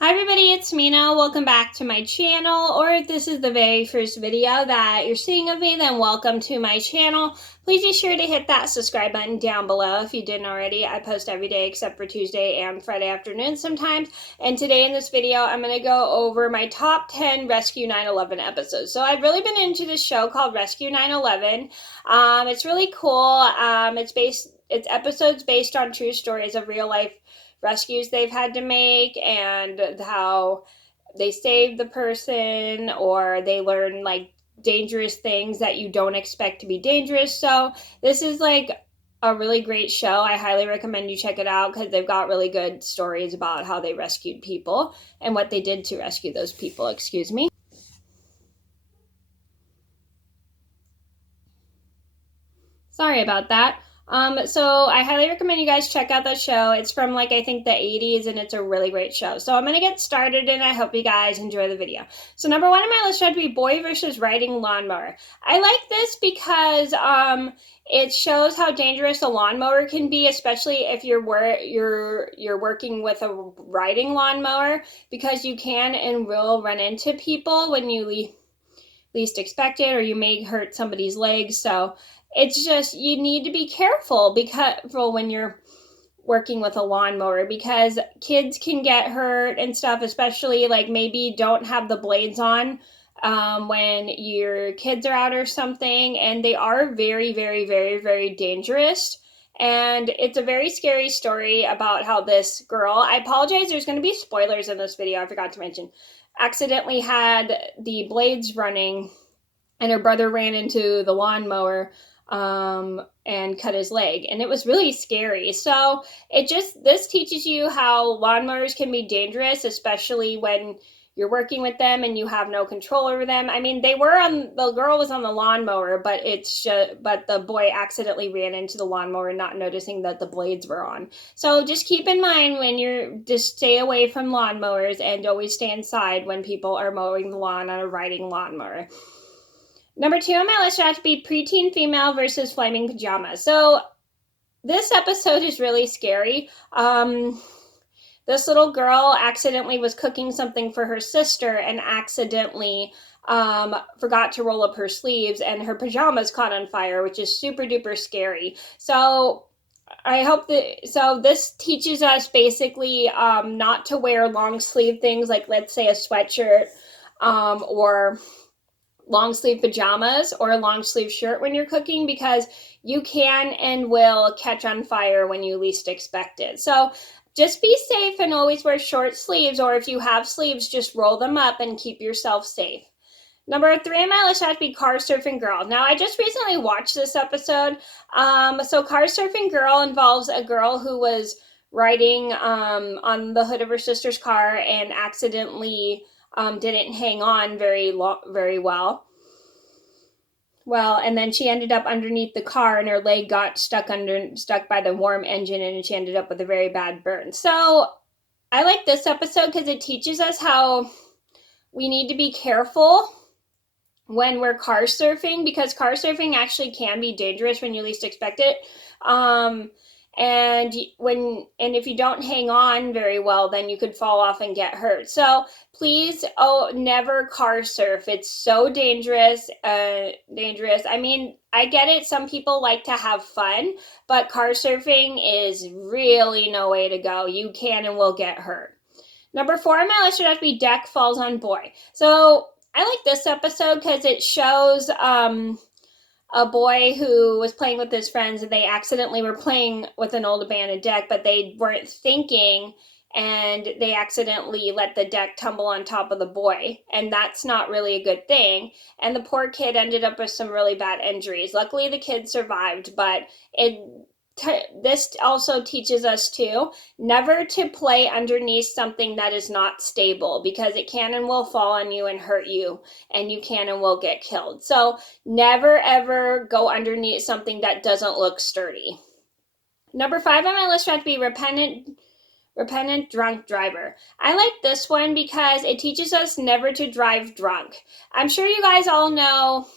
Hi everybody, it's Mena. Welcome back to my channel, or if this is the very first video that you're seeing of me, then welcome to my channel. Please be sure to hit that subscribe button down below if you didn't already. I post every day except for Tuesday and Friday afternoon sometimes. And today in this video, I'm going to go over my top 10 Rescue 9/11 episodes. So I've really been into this show called Rescue 9/11. It's really cool. It's episodes based on true stories of real life rescues they've had to make and how they saved the person or they learn like dangerous things that you don't expect to be dangerous. So this is like a really great show. I highly recommend you check it out because they've got really good stories about how they rescued people and what they did to rescue those people. Excuse me. Sorry about that. So I highly recommend you guys check out that show. It's from like I think the 80s and it's a really great show. So I'm gonna get started and I hope you guys enjoy the video. So number one on my list should be Boy versus Riding Lawnmower. I like this because it shows how dangerous a lawnmower can be, especially if you're working with a riding lawnmower, because you can and will run into people when you least expect it, or you may hurt somebody's legs. So it's just, you need to be careful when you're working with a lawnmower, because kids can get hurt and stuff, especially like maybe don't have the blades on when your kids are out or something. And they are very, very, very, very dangerous. And it's a very scary story about how this girl, I apologize, there's going to be spoilers in this video, I forgot to mention, accidentally had the blades running and her brother ran into the lawnmower and cut his leg, and it was really scary. So this teaches you how lawnmowers can be dangerous, especially when you're working with them and you have no control over them. I mean, the girl was on the lawnmower, but but the boy accidentally ran into the lawnmower, not noticing that the blades were on. So just keep in mind when just stay away from lawnmowers and always stay inside when people are mowing the lawn on a riding lawnmower. Number two on my list should have to be preteen female versus flaming pajamas. So this episode is really scary. This little girl accidentally was cooking something for her sister and accidentally forgot to roll up her sleeves, and her pajamas caught on fire, which is super duper scary. So this teaches us basically not to wear long sleeve things, like let's say a sweatshirt or long sleeve pajamas or a long sleeve shirt when you're cooking, because you can and will catch on fire when you least expect it. So just be safe and always wear short sleeves, or if you have sleeves, just roll them up and keep yourself safe. Number three on my list has to be Car Surfing Girl. Now, I just recently watched this episode. So Car Surfing Girl involves a girl who was riding on the hood of her sister's car and accidentally didn't hang on very well. Well, and then she ended up underneath the car and her leg got stuck by the warm engine, and she ended up with a very bad burn. So I like this episode because it teaches us how we need to be careful when we're car surfing, because car surfing actually can be dangerous when you least expect it. And if you don't hang on very well, then you could fall off and get hurt. So please, never car surf. It's so dangerous. I mean, I get it. Some people like to have fun, but car surfing is really no way to go. You can and will get hurt. Number four on my list should have to be Deck Falls on Boy. So I like this episode because it shows a boy who was playing with his friends, and they accidentally were playing with an old abandoned deck, but they weren't thinking, and they accidentally let the deck tumble on top of the boy, and that's not really a good thing. And the poor kid ended up with some really bad injuries. Luckily, the kid survived, but this also teaches us too, never to play underneath something that is not stable, because it can and will fall on you and hurt you, and you can and will get killed. So never ever go underneath something that doesn't look sturdy. Number five on my list had to be repentant drunk driver. I like this one because it teaches us never to drive drunk. I'm sure you guys all know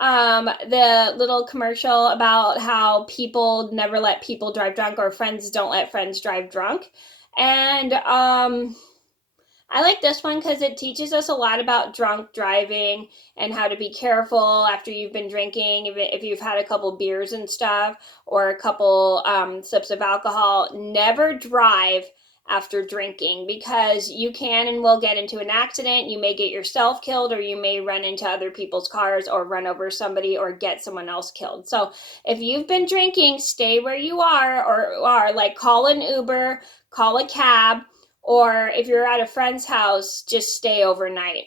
the little commercial about how people never let people drive drunk, or friends don't let friends drive drunk. And I like this one because it teaches us a lot about drunk driving and how to be careful after you've been drinking, if you've had a couple beers and stuff, or a couple sips of alcohol. Never drive after drinking, because you can and will get into an accident. You may get yourself killed, or you may run into other people's cars, or run over somebody, or get someone else killed. So if you've been drinking, stay where you are, or like call an Uber, call a cab, or if you're at a friend's house, just stay overnight.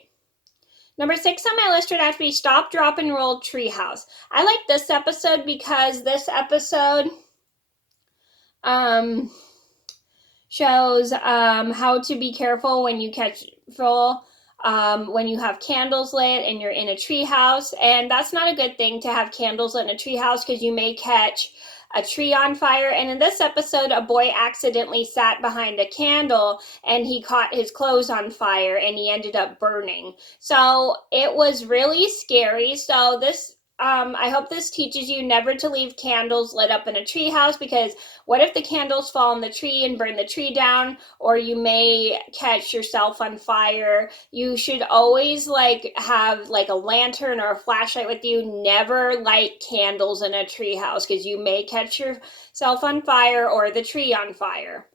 Number 6 on my list would have to be Stop, Drop, and Roll Treehouse. I like this episode because this episode shows how to be careful when you catch full, when you have candles lit and you're in a treehouse. And that's not a good thing to have candles lit in a treehouse, because you may catch a tree on fire. And in this episode, a boy accidentally sat behind a candle and he caught his clothes on fire and he ended up burning. So it was really scary. So this I hope this teaches you never to leave candles lit up in a tree house, because what if the candles fall in the tree and burn the tree down, or you may catch yourself on fire? You should always have a lantern or a flashlight with you. Never light candles in a tree house, because you may catch yourself on fire or the tree on fire.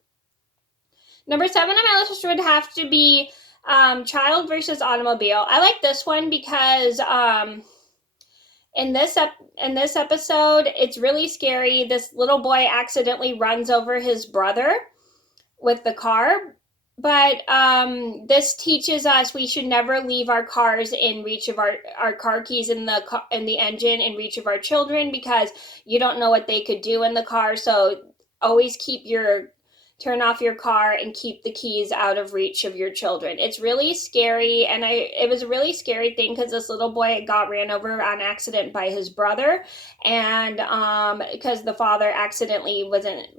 Number 7 on my list would have to be Child versus Automobile. I like this one because in this episode, it's really scary. This little boy accidentally runs over his brother with the car, but this teaches us we should never leave our cars in reach of our car keys in the engine in reach of our children, because you don't know what they could do in the car. So always turn off your car and keep the keys out of reach of your children. It's really scary, and it was a really scary thing because this little boy got ran over on accident by his brother, and because the father accidentally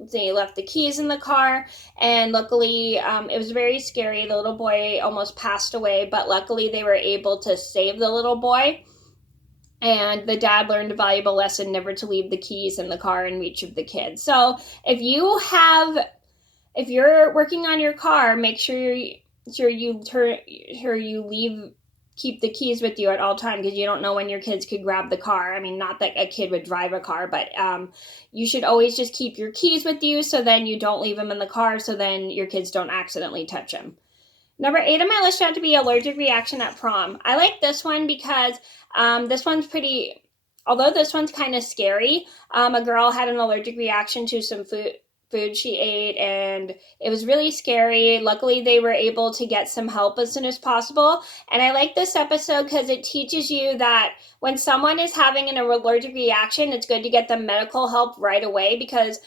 he left the keys in the car, and luckily it was very scary. The little boy almost passed away, but luckily they were able to save the little boy. And the dad learned a valuable lesson, never to leave the keys in the car in reach of the kids. So if you're working on your car, make sure you keep the keys with you at all times, because you don't know when your kids could grab the car. I mean, not that a kid would drive a car, but you should always just keep your keys with you, so then you don't leave them in the car, so then your kids don't accidentally touch them. Number 8 on my list had to be allergic reaction at prom. I like this one because this one's although this one's kind of scary. A girl had an allergic reaction to some food she ate, and it was really scary. Luckily, they were able to get some help as soon as possible. And I like this episode because it teaches you that when someone is having an allergic reaction, it's good to get them medical help right away, because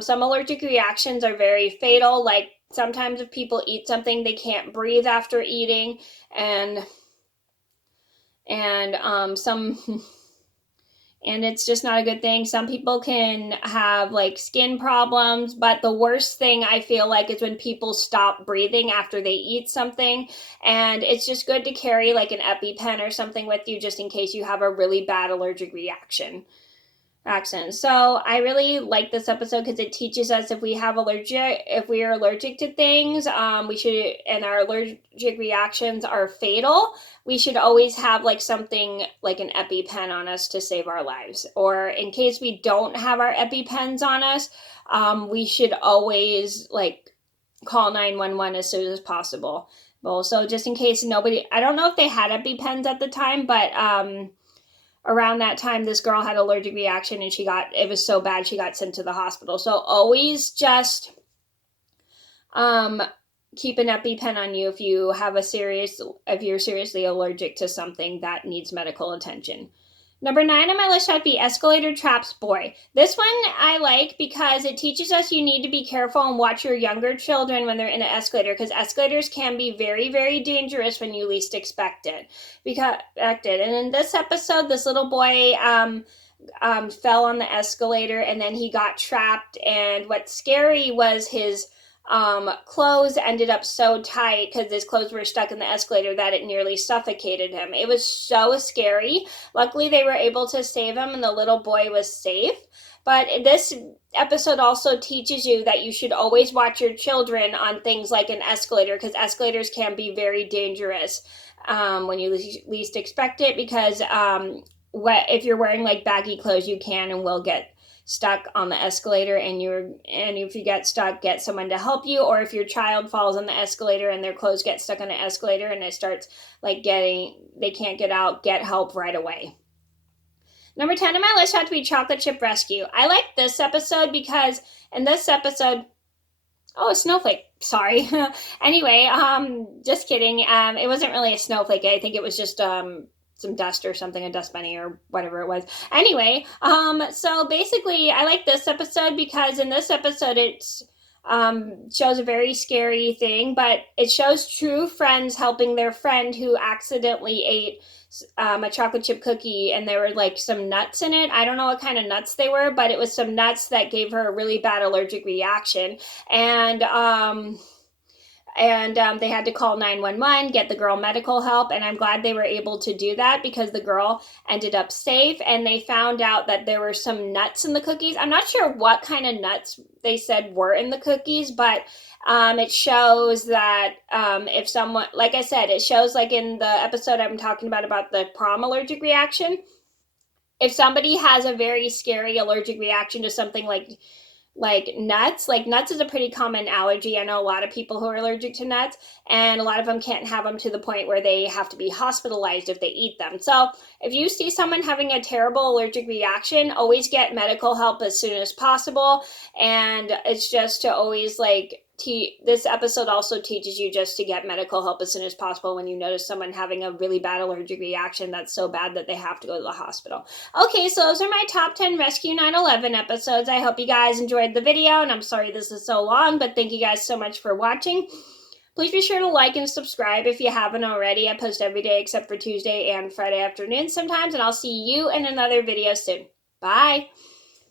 some allergic reactions are very fatal. Like sometimes if people eat something, they can't breathe after eating, and and it's just not a good thing. Some people can have skin problems, but the worst thing I feel like is when people stop breathing after they eat something. And it's just good to carry an EpiPen or something with you, just in case you have a really bad allergic reaction. So I really like this episode because it teaches us if we are allergic to things, and our allergic reactions are fatal, we should always have something like an EpiPen on us to save our lives. Or in case we don't have our EpiPens on us, we should always call 911 as soon as possible. Well, so just in case I don't know if they had EpiPens at the time, but around that time, this girl had an allergic reaction, and it was so bad she got sent to the hospital. So always just keep an EpiPen on you if you're seriously allergic to something that needs medical attention. Number 9 on my list would be escalator traps boy. This one I like because it teaches us you need to be careful and watch your younger children when they're in an escalator, because escalators can be very, very dangerous when you least expect it. And in this episode, this little boy fell on the escalator, and then he got trapped. And what's scary was his clothes ended up so tight, because his clothes were stuck in the escalator, that it nearly suffocated him. It was so scary. Luckily, they were able to save him, and the little boy was safe. But this episode also teaches you that you should always watch your children on things like an escalator, because escalators can be very dangerous when you least expect it, because if you're wearing like baggy clothes, you can and will get stuck on the escalator, and if you get stuck, get someone to help you. Or if your child falls on the escalator and their clothes get stuck on the escalator and it starts like they can't get out, get help right away. Number 10 on my list had to be Chocolate Chip Rescue. I like this episode because in this episode, oh, a snowflake. Sorry. Anyway, just kidding. It wasn't really a snowflake. I think it was just some dust or something, a dust bunny or whatever it was. Anyway, so basically, I like this episode because in this episode, it's shows a very scary thing, but it shows true friends helping their friend who accidentally ate a chocolate chip cookie, and there were like some nuts in it. I don't know what kind of nuts they were, but it was some nuts that gave her a really bad allergic reaction. And they had to call 911, get the girl medical help, and I'm glad they were able to do that because the girl ended up safe. And they found out that there were some nuts in the cookies. I'm not sure what kind of nuts they said were in the cookies, but it shows that if someone, like I said, it shows like in the episode I'm talking about the prom allergic reaction, if somebody has a very scary allergic reaction to something like nuts. Like nuts is a pretty common allergy. I know a lot of people who are allergic to nuts, and a lot of them can't have them to the point where they have to be hospitalized if they eat them. So if you see someone having a terrible allergic reaction, always get medical help as soon as possible. And it's just to always this episode also teaches you just to get medical help as soon as possible when you notice someone having a really bad allergic reaction that's so bad that they have to go to the hospital. Okay, so those are my top 10 Rescue 9/11 episodes. I hope you guys enjoyed the video, and I'm sorry this is so long, but thank you guys so much for watching. Please be sure to like and subscribe if you haven't already. I post every day except for Tuesday and Friday afternoons sometimes, and I'll see you in another video soon. Bye!